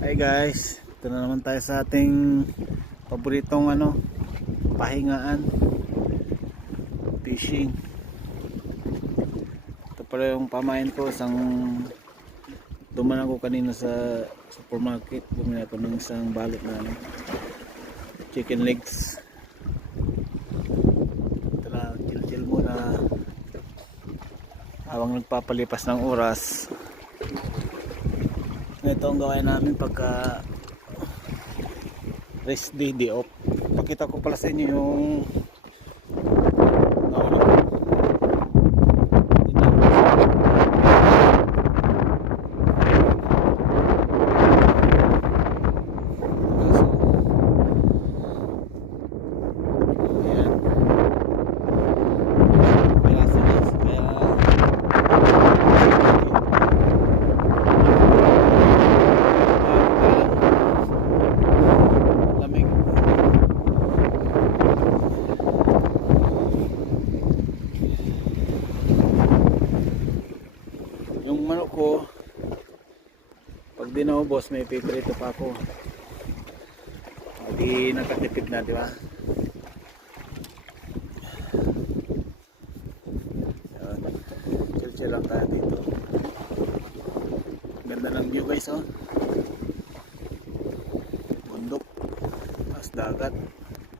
Hi guys, ito na naman tayo sa ating paboritong pahingaan, fishing. Ito pala yung pamain ko, duman ako kanina sa supermarket, bumili ako ng isang balot na chicken legs. Ito lang, chill muna habang nagpapalipas ng oras. Ito ang gawain namin pagka rest day off. Pakita ko pala sa inyo yung yung manok ko, pag di naubos may piprito pa ako. Hindi nakatipid na, di ba? Chill lang tayo dito. Ganda ng view guys, oh. Bundok, tas dagat.